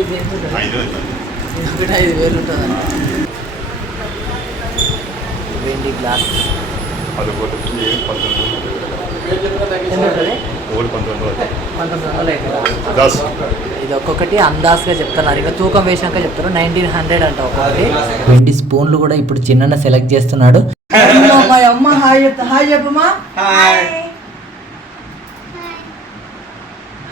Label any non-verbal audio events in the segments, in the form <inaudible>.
ఇది ఒకటి ఐదు వేలు ఉంటుంది వెండి గ్లాస్ పదకొండు ఇది ఒక్కొక్కటి అందాజ్గా చెప్తున్నారు. ఇంకా తూకం వేసినాక చెప్తారు నైన్టీన్ హండ్రెడ్ అంట ఒక్కొక్కటి వెండి స్పూన్లు కూడా ఇప్పుడు చిన్న సెలెక్ట్ చేస్తున్నాడు. <laughs> మా అమ్మ. హాయ్ చెప్పమ్మా. హాయ్.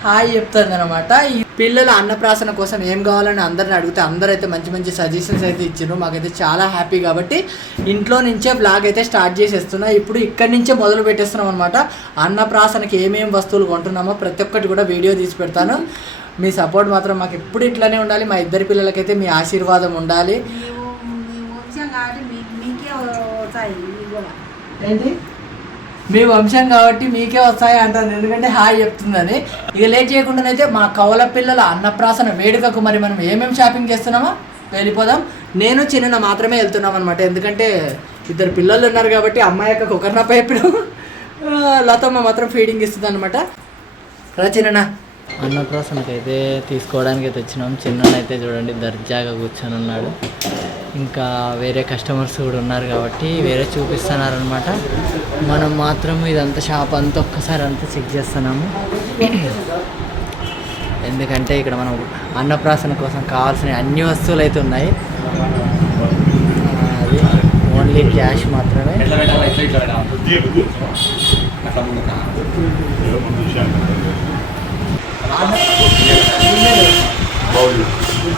చెప్తుంది అనమాట ఈ పిల్లల అన్నప్రాసన కోసం ఏం కావాలని అందరిని అడిగితే అందరూ అయితే మంచి మంచి సజెషన్స్ అయితే ఇచ్చారు మాకైతే చాలా హ్యాపీ కాబట్టి ఇంట్లో నుంచే బ్లాగ్ అయితే స్టార్ట్ చేసేస్తున్నా. ఇప్పుడు ఇక్కడి నుంచే మొదలు పెట్టేస్తున్నాం అనమాట అన్నప్రాసనకి ఏమేం వస్తువులు కొంటున్నామో ప్రతి ఒక్కటి కూడా వీడియో తీసి పెడతాను. మీ సపోర్ట్ మాత్రం మాకు ఎప్పుడు ఇట్లానే ఉండాలి. మా ఇద్దరి పిల్లలకైతే మీ ఆశీర్వాదం ఉండాలి. ఏంటి? మీ వంశం కాబట్టి మీకే వస్తాయి అంటారు. ఎందుకంటే హాయ్ చెప్తుందని. ఇక లేట్ చేయకుండానైతే మా కవల పిల్లల అన్నప్రాసన వేడుకకు మరి మనం ఏమేమి షాపింగ్ చేస్తున్నామో వెళ్ళిపోదాం. నేను చిన్న మాత్రమే వెళ్తున్నాం అనమాట ఎందుకంటే ఇద్దరు పిల్లలు ఉన్నారు కాబట్టి అమ్మాయి యొక్క కుక్కర్న పైపుడు లతమ్మ మాత్రం ఫీడింగ్ ఇస్తుంది అనమాట రా చిన్న అన్నప్రాసనకి అయితే తీసుకోవడానికి అయితే వచ్చినాం చిన్ననైతే చూడండి దర్జాగా కూర్చొని ఉన్నాడు. ఇంకా వేరే కస్టమర్స్ కూడా ఉన్నారు కాబట్టి వేరే చూపిస్తున్నారు అనమాట మనం మాత్రం ఇదంతా షాప్ అంతా ఒక్కసారి అంతా చెక్ చేస్తున్నాము. ఎందుకంటే ఇక్కడ మనం అన్నప్రాసన కోసం కావాల్సిన అన్ని వస్తువులు అయితే ఉన్నాయి. అది ఓన్లీ క్యాష్ మాత్రమే. దిగు,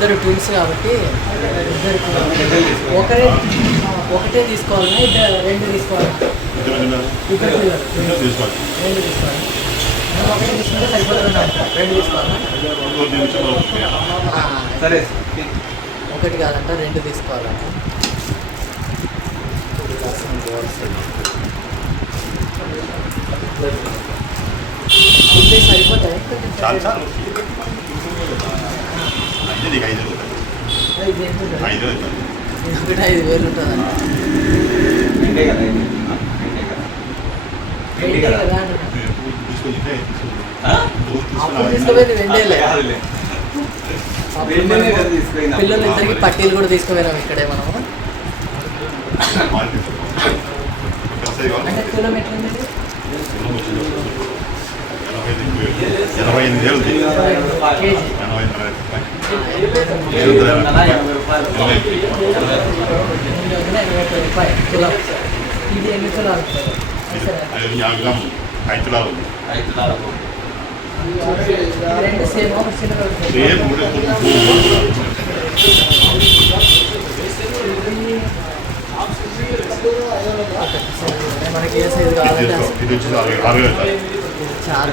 ఇద్దరు ట్విన్స్ కాబట్టి ఇద్దరికి ఒకరే ఒకటే తీసుకోవాలన్నా ఇద్దరు రెండు తీసుకోవాలి. ఇద్దరు. ఇద్దరు ఇద్దరు. రెండు తీసుకోవాలి. ఒకటే తీసుకుంటే సరిపోతుంది రెండు సరే. ఒకటి కాదంట రెండు తీసుకోవాలంట సరిపోతాయి? నీకు ఐదు. ఇది? ఐదు ఒకటి ఐదు వేలు ఉంటుందంట ఇంటే కదా. పిల్లలు ఇద్దరికి పట్టీలు కూడా తీసుకుపోయినాం ఇక్కడే మనము. అంటే ఇది? ఎనభై ఎనిమిది. ఎనభై ఎనిమిది వేలు ఇది ఎన్ని తులాలు సరే. ఐదు యాభై గ్రాములు. ఐదు తులాలు ఉంది. ఐదు తులాలు. ఇది రెండు సేమ్ ఒక చిన్న సేమ్ మూడు మనకి ఏ సైజు తీసుకో. ఇది వచ్చి ఆరు ఆరు వేలు. చాలా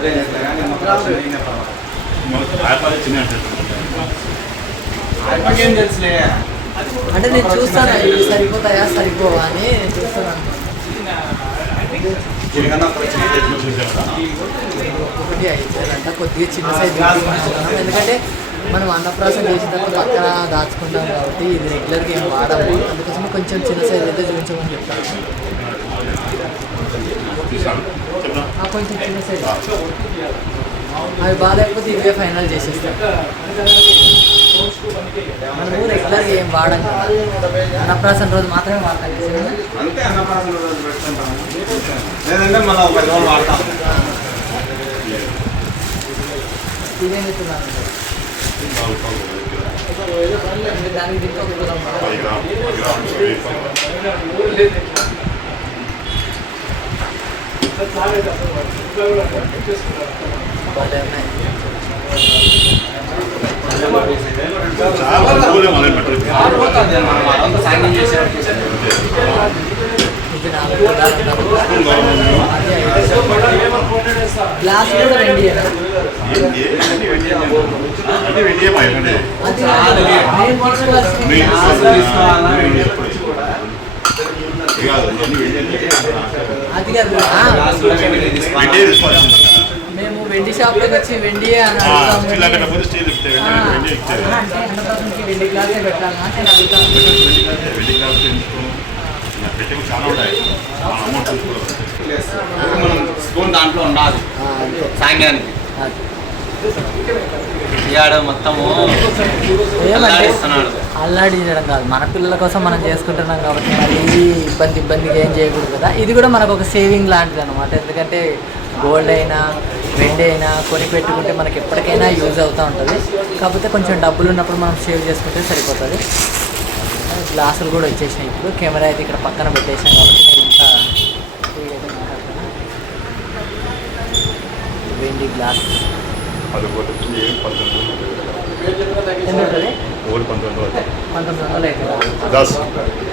అంటే నేను చూస్తాను ఇవి సరిపోతాయా సరిపోవా అని చూస్తాను. దీనికన్నా ఒక చిన్న చేతిలో ఒక్కొక్కటి ఐదు వేలు అంట కొద్దిగా చిన్న సైజు ఎందుకంటే మనం అన్నప్రాసం చేసేటప్పుడు పక్కన దాచుకుంటాం కాబట్టి ఇది రెగ్యులర్గా ఏం వాడము. అందుకోసం కొంచెం చిన్న సైజు అయితే చూపించమని చెప్తాను. కొంచెం చిన్న సైజు అవి బాగాలేకపోతే ఇవే ఫైనల్ చేసేస్తాం మనము రెగ్యులర్గా ఏం వాడం కదా అన్నప్రాసం రోజు మాత్రమే వాడతాం కదా. అంతే అన్నప్రాసన రోజు పెట్టుకుంటాము లేదంటే మళ్ళీ ఒక పది రోజులు వాడతాం ఇదేం చెప్తున్నాను నాలుగు పాలు అంటే దానికి దీనికి ఒక తులం గ్లాస్ కూడా వెండి. అది కాదు, వెండి షాప్లోకి వచ్చి వెండి అని వెండి గ్లాసే నేను అడుగుతాను చాలా ఉంటాయి అమౌంట్ మనం స్పూన్ దాంట్లో ఉండాలి. అది. ఇవాడ మొత్తము అల్లాడిస్తున్నాడు. అల్లాడి చేయడం కాదు. మన పిల్లల కోసం మనం చేసుకుంటున్నాం కాబట్టి మరి ఇబ్బంది ఇబ్బందిగా ఏం చేయకూడదు కదా. ఇది కూడా మనకు ఒక సేవింగ్ లాంటిది అనమాట ఎందుకంటే గోల్డ్ అయినా వెండి అయినా కొని పెట్టుకుంటే మనకి ఎప్పటికైనా యూజ్ అవుతూ ఉంటుంది. కాకపోతే కొంచెం డబ్బులు ఉన్నప్పుడు మనం సేవ్ చేసుకుంటే సరిపోతుంది. గ్లాసులు కూడా వచ్చేసినాయి ఇప్పుడు. కెమెరా అయితే ఇక్కడ పక్కన పెట్టేసాం కాబట్టి నేను ఇంకా. వెండి గ్లాస్? పంతొమ్మిది ఒకటి పంతొమ్మిది దస్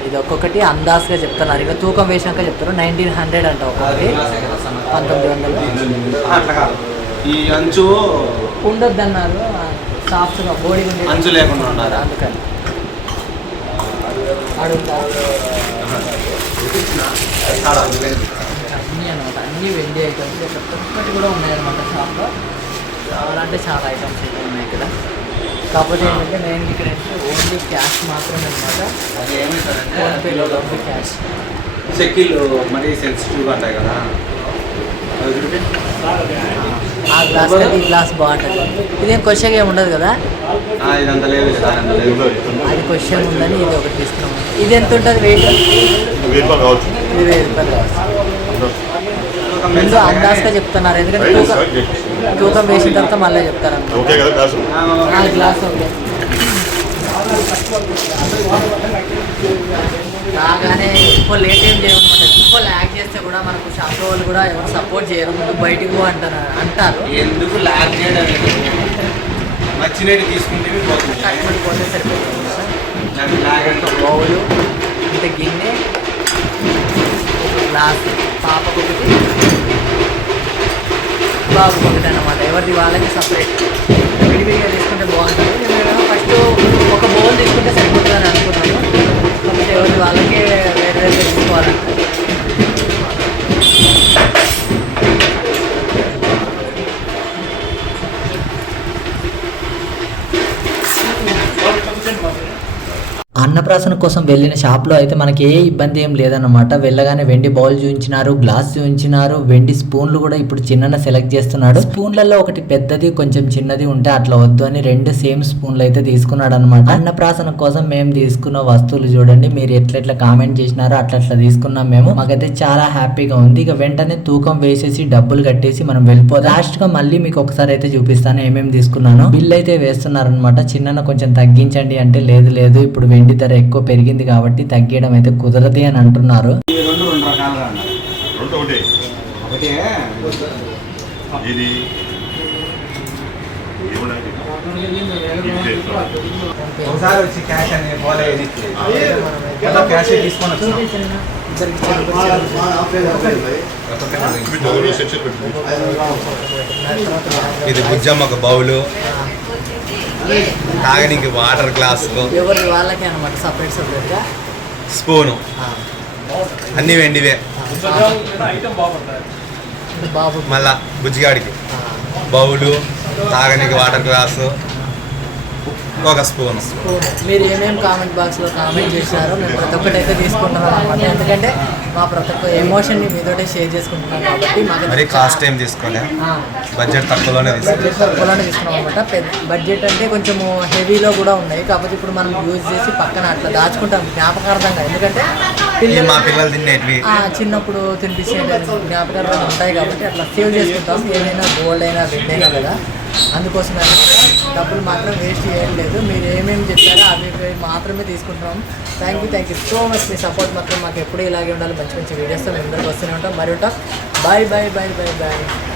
ఇది ఒక్కొక్కటి అందాజ్గా చెప్తున్నారు. ఇక తూకం వేసినాక చెప్తారు నైన్టీన్ హండ్రెడ్ అంట ఒక్కొక్కటి. పంతొమ్మిది వందలు. ఈ అంచు ఉండొద్దు అన్నారు సాఫ్ట్గా బోడీ ఉండేది. అంచు లేకుండా ఉండాలి. అందుకని. అడుగుతా. అన్నీ అనమాట. అన్నీ వెండి ఐటమ్స్. ఇక్కడ ఒక్కటి కూడా ఉన్నాయన్నమాట షాప్లో చాలా అంటే చాలా ఐటమ్స్ అయితే ఉన్నాయి ఇక్కడ. కాకపోతే ఏంటంటే నేను ఇక్కడ ఓన్లీ క్యాష్ మాత్రమే అనమాట అది ఏమవుతుందంటే ఫోన్పేలో ఓన్లీ క్యాష్ చెక్కిళ్ళు మరీ సెన్సిటివ్ అంటాయి కదా. ఆ గ్లాస్ ఈ గ్లాస్ బాగుంటుంది. ఇదేం క్వశ్చన్ ఏమి ఉండదు కదా. అది క్వశ్చన్ ఉందని ఇది ఒకటి తీసుకున్నాం. ఇది ఎంత ఉంటుంది వెయిట్ వెయ్యి రూపాయలు కావచ్చు. ఇది వెయ్యి రూపాయలు కావచ్చు. ముందు అందాజగా చెప్తున్నారు. ఎందుకంటే తూకం వేసిన తర్వాత మళ్ళీ చెప్తారు. ఓకే కదా గ్లాస్? ఓకే. రాగానే ఎక్కువ లేట్ ఏం చేయమన్నమాట ఎక్కువ ల్యాక్ చేస్తే కూడా మనకు షాప్ వాళ్ళు కూడా ఎవరు సపోర్ట్ చేయరు. ముందు బయటికి పో అంటారు అంటారు. ఎందుకు లాగ్ చేయడం నచ్చినట్టు తీసుకుంటే కట్టుబడి పోతే సరిపోతుంది లాగ్ అంటే ఒక బౌలు ఇంత గిన్నె ఒక గ్లాస్ పాపకు ఒకటి ఒకటి అనమాట ఎవరిది వాళ్ళకి సపరేట్ విడివిడిగా తీసుకుంటే బాగుంటుంది. నేను ఫస్ట్ ఒక బౌల్ తీసుకుంటే సరిపోతుంది అని అనుకున్నాను. కాకపోతే ఎవరిది వాళ్ళకే వేరే వేరే తీసుకోవాలంటే. అన్నప్రాసన కోసం వెళ్ళిన షాప్లో అయితే మనకి ఏ ఇబ్బంది ఏం లేదన్నమాట. వెళ్ళగానే వెండి బౌల్ చూపించినారు గ్లాస్ చూపించినారు వెండి స్పూన్లు కూడా ఇప్పుడు చిన్న సెలెక్ట్ చేస్తున్నాడు. స్పూన్లలో ఒకటి పెద్దది కొంచెం చిన్నది ఉంటే అట్లా వద్దు అని రెండు సేమ్ స్పూన్లు అయితే తీసుకున్నాడు అనమాట అన్నప్రాసన కోసం మేము తీసుకున్న వస్తువులు చూడండి మీరు ఎట్లా ఎట్లా కామెంట్ చేసినారో అట్లా అట్లా తీసుకున్నాం మేము. మాకైతే చాలా హ్యాపీగా ఉంది. ఇక వెంటనే తూకం వేసేసి డబ్బులు కట్టేసి మనం వెళ్ళిపోదాం. లాస్ట్గా మళ్ళీ మీకు ఒకసారి అయితే చూపిస్తాను ఏమేమి తీసుకున్నాను. బిల్ అయితే వేస్తున్నారనమాట చిన్న కొంచెం తగ్గించండి అంటే లేదు లేదు ఇప్పుడు వెండి ధర ఎక్కువ పెరిగింది కాబట్టి తగ్గించడం అయితే కుదరది అని అంటున్నారు. ఇది బుజ్జమ్మకు బౌలు తాగనికి వాటర్ గ్లాసు ఎవరి వాళ్ళకి అనమాట సపరేట్ స్పూను అన్నీ వెండివే. బాబు. మళ్ళా బుజ్జిగాడికి. బౌలు తాగనికి వాటర్ గ్లాసు ఒక స్పూను. మీరు ఏమేమి కామెంట్ బాక్స్లో కామెంట్ చేశారో మేము ప్రతి ఒక్కటి అయితే తీసుకుంటున్నాం అనమాట ఎందుకంటే మా ప్రతి ఒక్క ఎమోషన్ని మీతోటే షేర్ చేసుకుంటున్నాం కాబట్టి మాకు మరి కాస్ట్ ఏం తీసుకోలే? బడ్జెట్ తక్కువలోనే బడ్జెట్ తక్కువలోనే తీసుకున్నాం అనమాట బడ్జెట్ అంటే కొంచెం హెవీలో కూడా ఉన్నాయి. కాకపోతే ఇప్పుడు మనం యూజ్ చేసి పక్కన అట్లా దాచుకుంటాం జ్ఞాపకార్థంగా. ఎందుకంటే మా పిల్లలు తినేటివి. చిన్నప్పుడు తినిపించే జ్ఞాపకార్థంగా ఉంటాయి కాబట్టి అట్లా సేవ్ చేసుకుంటాం. ఏదైనా గోల్డ్ అయినా వెండి అయినా కదా. అందుకోసమే అనమాట డబ్బులు మాత్రం వేస్ట్ చేయట్లేదు. మీరు ఏమేమి చెప్పారో అవి మాత్రమే తీసుకుంటున్నాం. Thank you thank you so much me support మాత్రం మాకు ఎప్పుడూ ఇలాగే ఉండాలి. మంచి మంచి వీడియోస్తో మేము అందరికి వస్తూనే ఉంటాం. మరి ఉంటాం. Bye bye bye bye bye